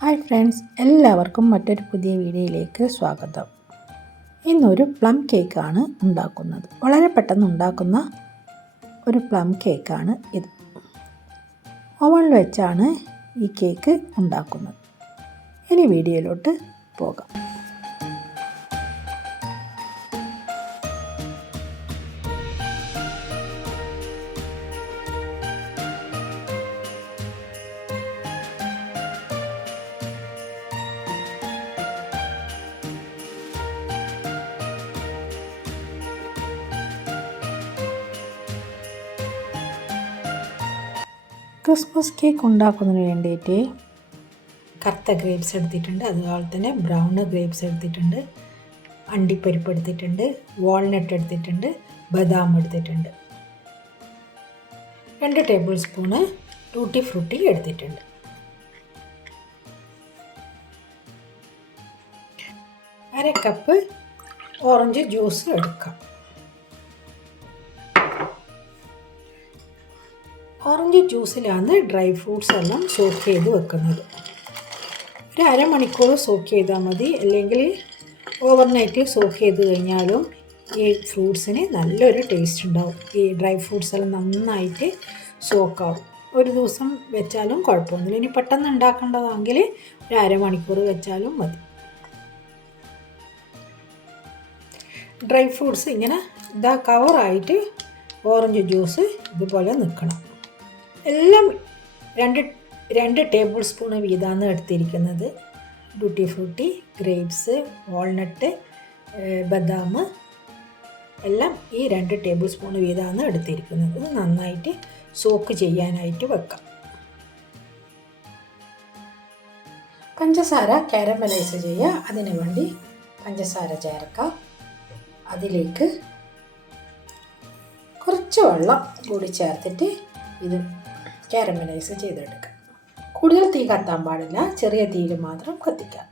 Hi friends, എല്ലാവർക്കും മറ്റൊരു പുതിയ വീഡിയോയിലേക്ക് സ്വാഗതം. ഇന്നൊരു പ്ലം കേക്കാണ് ഉണ്ടാക്കുന്നത്. വളരെ പെട്ടെന്ന് ഉണ്ടാക്കുന്ന ഒരു പ്ലം കേക്കാണ് ഇത്. ഓവനിൽ വെച്ചാണ് ഈ കേക്ക് ഉണ്ടാക്കുന്നത്. ഇനി വീഡിയോയിലോട്ട് പോകാം. ക്രിസ്മസ് കേക്ക് ഉണ്ടാക്കുന്നതിന് വേണ്ടിയിട്ട് കറുത്ത ഗ്രേപ്സ് എടുത്തിട്ടുണ്ട്, അതുപോലെ തന്നെ ബ്രൗൺ ഗ്രേപ്സ് എടുത്തിട്ടുണ്ട്, അണ്ടിപ്പരിപ്പ് എടുത്തിട്ടുണ്ട്, വാൾനട്ട് എടുത്തിട്ടുണ്ട്, ബദാം എടുത്തിട്ടുണ്ട്, 2 ടേബിൾ സ്പൂണ് ടൂട്ടി ഫ്രൂട്ടി എടുത്തിട്ടുണ്ട്. അര കപ്പ് ഓറഞ്ച് ജ്യൂസ് എടുക്കാം. ഓറഞ്ച് ജ്യൂസിലാണ് ഡ്രൈ ഫ്രൂട്ട്സ് എല്ലാം സോക്ക് ചെയ്ത് വെക്കുന്നത്. ഒരു അരമണിക്കൂർ സോക്ക് ചെയ്താൽ മതി, അല്ലെങ്കിൽ ഓവർനൈറ്റ് സോക്ക് ചെയ്ത് കഴിഞ്ഞാലും ഈ ഫ്രൂട്ട്സിന് നല്ലൊരു ടേസ്റ്റ് ഉണ്ടാവും. ഈ ഡ്രൈ ഫ്രൂട്ട്സ് എല്ലാം നന്നായിട്ട് സോക്കാവും. ഒരു ദിവസം വെച്ചാലും കുഴപ്പമൊന്നുമില്ല. ഇനി പെട്ടെന്ന് ഉണ്ടാക്കേണ്ടതാണെങ്കിൽ ഒരു അരമണിക്കൂർ വെച്ചാലും മതി. ഡ്രൈ ഫ്രൂട്ട്സ് ഇങ്ങനെ കവറായിട്ട് ഓറഞ്ച് ജ്യൂസ് ഇതുപോലെ നിൽക്കണം. എല്ലാം രണ്ട് ടേബിൾ സ്പൂണ് വീതമാണ് എടുത്തിരിക്കുന്നത്. ടൂട്ടി ഫ്രൂട്ടി, ഗ്രേപ്സ്, വാൾനട്ട്, ബദാം എല്ലാം ഈ 2 ടേബിൾ സ്പൂണ് വീതമാണ് എടുത്തിരിക്കുന്നത്. ഇത് നന്നായിട്ട് സോക്ക് ചെയ്യാനായിട്ട് വെക്കാം. പഞ്ചസാര കാരമലൈസ് ചെയ്യുക. അതിനു വേണ്ടി പഞ്ചസാര ചേർക്കാം. അതിലേക്ക് കുറച്ച് വെള്ളം കൂടി ചേർത്തിട്ട് ഇത് കാരമലൈസ് ചെയ്തെടുക്കാം. കൂടുതൽ തീ കത്താൻ പാടില്ല, ചെറിയ തീയിൽ മാത്രം കത്തിക്കാം.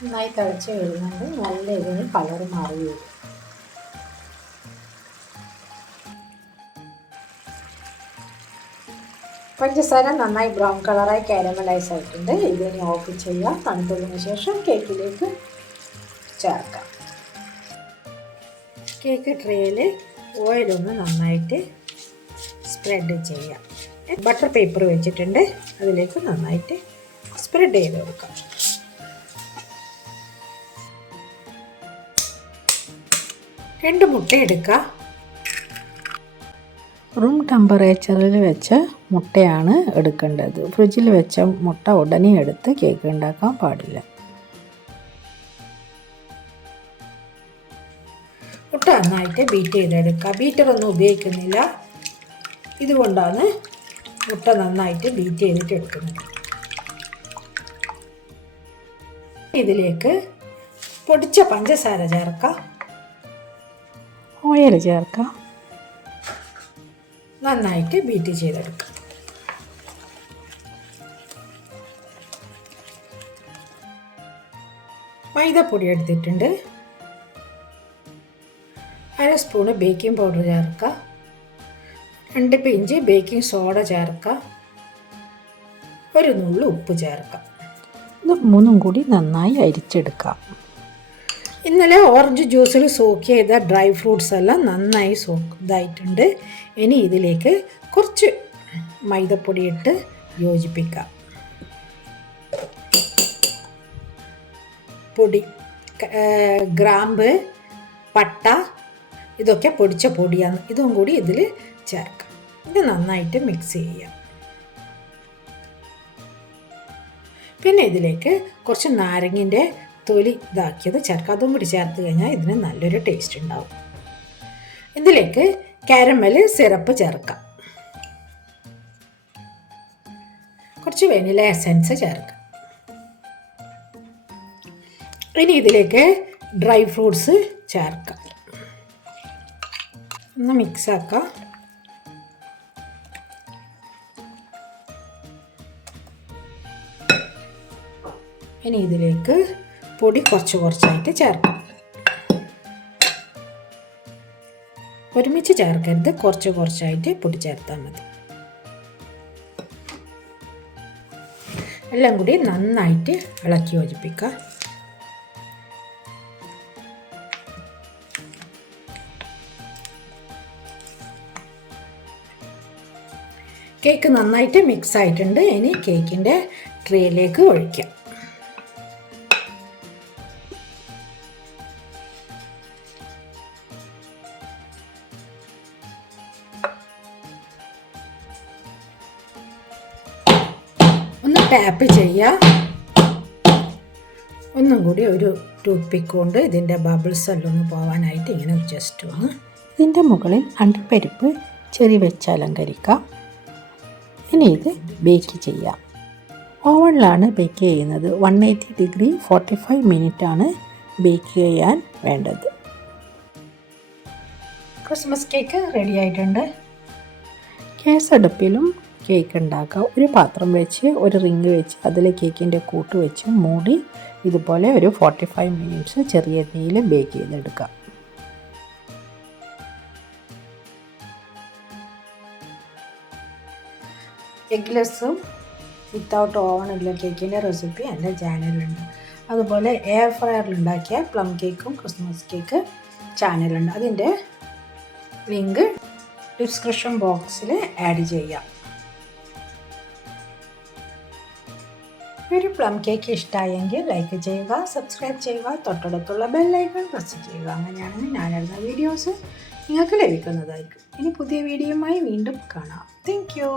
നന്നായി തിളച്ച് വരുന്നുണ്ട്. നല്ല ഇതിന് കളർ മാറി വരും. പഞ്ചസാര നന്നായി ബ്രൗൺ കളറായി കാരമലൈസ് ആയിട്ടുണ്ട്. ഇതിനെ ഓഫ് ചെയ്യാം. തണുത്തതിന് ശേഷം കേക്കിലേക്ക് ചേർക്കാം. കേക്ക് ട്രേയിൽ ഓയിലൊന്ന് നന്നായിട്ട് സ്പ്രെഡ് ചെയ്യാം. ബട്ടർ പേപ്പർ വെച്ചിട്ടുണ്ട്, അതിലേക്ക് നന്നായിട്ട് സ്പ്രെഡ് ചെയ്ത് കൊടുക്കാം. രണ്ട് മുട്ട എടുക്കുക. റൂം ടെമ്പറേച്ചറിൽ വെച്ച മുട്ടയാണ് എടുക്കേണ്ടത്. ഫ്രിഡ്ജിൽ വെച്ച മുട്ട ഉടനെ എടുത്ത് കേക്ക് ഉണ്ടാക്കാൻ പാടില്ല. മുട്ട നന്നായിട്ട് ബീറ്റ് ചെയ്തെടുക്കുക. ബീറ്ററൊന്നും ഉപയോഗിക്കുന്നില്ല, ഇതുകൊണ്ടാണ് മുട്ട നന്നായിട്ട് ബീറ്റ് ചെയ്തിട്ട് എടുക്കുന്നത്. ഇതിലേക്ക് പൊടിച്ച പഞ്ചസാര ചേർക്കാം, ഓയിൽ ചേർക്കാം, നന്നായിട്ട് ബീറ്റ് ചെയ്തെടുക്കുക. മൈദപ്പൊടി എടുത്തിട്ടുണ്ട്. 1 സ്പൂണ് ബേക്കിംഗ് പൗഡർ ചേർക്കുക, 2 പിഞ്ച് ബേക്കിംഗ് സോഡ ചേർക്കുക, 1 നുള്ളു ഉപ്പ് ചേർക്കുക. ഇത് മൂന്നും കൂടി നന്നായി അരിച്ചെടുക്കാം. ഇന്നലെ ഓറഞ്ച് ജ്യൂസിൽ സോക്ക് ചെയ്ത ഡ്രൈ ഫ്രൂട്ട്സ് എല്ലാം നന്നായി ഇതായിട്ടുണ്ട്. ഇനി ഇതിലേക്ക് കുറച്ച് മൈദപ്പൊടി ഇട്ട് യോജിപ്പിക്കാം. പൊടി, ഗ്രാമ്പ്, പട്ട, ഇതൊക്കെ പൊടിച്ച പൊടിയാണ്. ഇതും കൂടി ഇതിൽ ചേർക്കാം. ഇത് നന്നായിട്ട് മിക്സ് ചെയ്യാം. പിന്നെ ഇതിലേക്ക് കുറച്ച് നാരങ്ങൻ്റെ തൊലി ഇതാക്കിയത് ചേർക്കാം. അതും കൂടി ചേർത്ത് കഴിഞ്ഞാൽ ഇതിന് നല്ലൊരു ടേസ്റ്റ് ഉണ്ടാവും. ഇതിലേക്ക് കാരമൽ സിറപ്പ് ചേർക്കാം. കുറച്ച് വെനില എസൻസ് ചേർക്കാം. ഇനി ഇതിലേക്ക് ഡ്രൈ ഫ്രൂട്ട്സ് ചേർക്കാം. ഒന്ന് മിക്സാക്കാം. ഇനി ഇതിലേക്ക് പൊടി കുറച്ചായിട്ട് ചേർക്കാം. ഒരുമിച്ച് ഒരുമിച്ച് ചേർക്കരുത്, കുറച്ച് കുറച്ചായിട്ട് പൊടി ചേർത്താൽ മതി. എല്ലാം കൂടി നന്നായിട്ട് ഇളക്കി യോജിപ്പിക്കുക. കേക്ക് നന്നായിട്ട് മിക്സ് ആയിട്ടുണ്ട്. ഇനി കേക്കിൻ്റെ ട്രേയിലേക്ക് ഒഴിക്കാം. ഒന്ന് ടാപ്പ് ചെയ്യുക. ഒന്നും കൂടി ഒരു ടൂത്ത് പിക്ക് കൊണ്ട് ഇതിൻ്റെ ബബിൾസ് എല്ലാം ഒന്ന് പോകാനായിട്ട് ഇങ്ങനെ ജസ്റ്റ് ഒന്ന് ഇതിൻ്റെ മുകളിൽ അണ്ടിപ്പരിപ്പ് ചെറി വെച്ച് അലങ്കരിക്കാം. ഇനി ഇത് ബേക്ക് ചെയ്യാം. ഓവനിലാണ് ബേക്ക് ചെയ്യുന്നത്. 180 ഡിഗ്രി 45 മിനിറ്റാണ് ബേക്ക് ചെയ്യാൻ വേണ്ടത്. ക്രിസ്മസ് കേക്ക് റെഡി ആയിട്ടുണ്ട്. ഗ്യാസ് അടുപ്പിലും കേക്ക് ഉണ്ടാക്കാം. ഒരു പാത്രം വെച്ച് ഒരു റിങ് വെച്ച് അതിൽ കേക്കിൻ്റെ കൂട്ട് വെച്ച് മൂടി ഇതുപോലെ ഒരു 45 മിനിറ്റ്സ് ചെറിയ തീയിൽ ബേക്ക് ചെയ്തെടുക്കാം. എഗ്ലെസ്സും വിത്തൗട്ട് ഓവനുള്ള കേക്കിൻ്റെ റെസിപ്പി എൻ്റെ ചാനലുണ്ട്. അതുപോലെ എയർ ഫ്രയറിൽ ഉണ്ടാക്കിയ പ്ലം കേക്കും ക്രിസ്മസ് കേക്ക് ചാനലുണ്ട്. അതിൻ്റെ ലിങ്ക് ഡിസ്ക്രിപ്ഷൻ ബോക്സിൽ ആഡ് ചെയ്യാം. ഒരു പ്ലം കേക്ക് ഇഷ്ടമായെങ്കിൽ ലൈക്ക് ചെയ്യുക, സബ്സ്ക്രൈബ് ചെയ്യുക, തൊട്ടടുത്തുള്ള ബെല്ലൈക്കൺ പ്രസ് ചെയ്യുക. അങ്ങനെയാണ് ഞാനിടുന്ന വീഡിയോസ് നിങ്ങൾക്ക് ലഭിക്കുന്നതായിരിക്കും. ഇനി പുതിയ വീഡിയോയുമായി വീണ്ടും കാണാം. Thank you.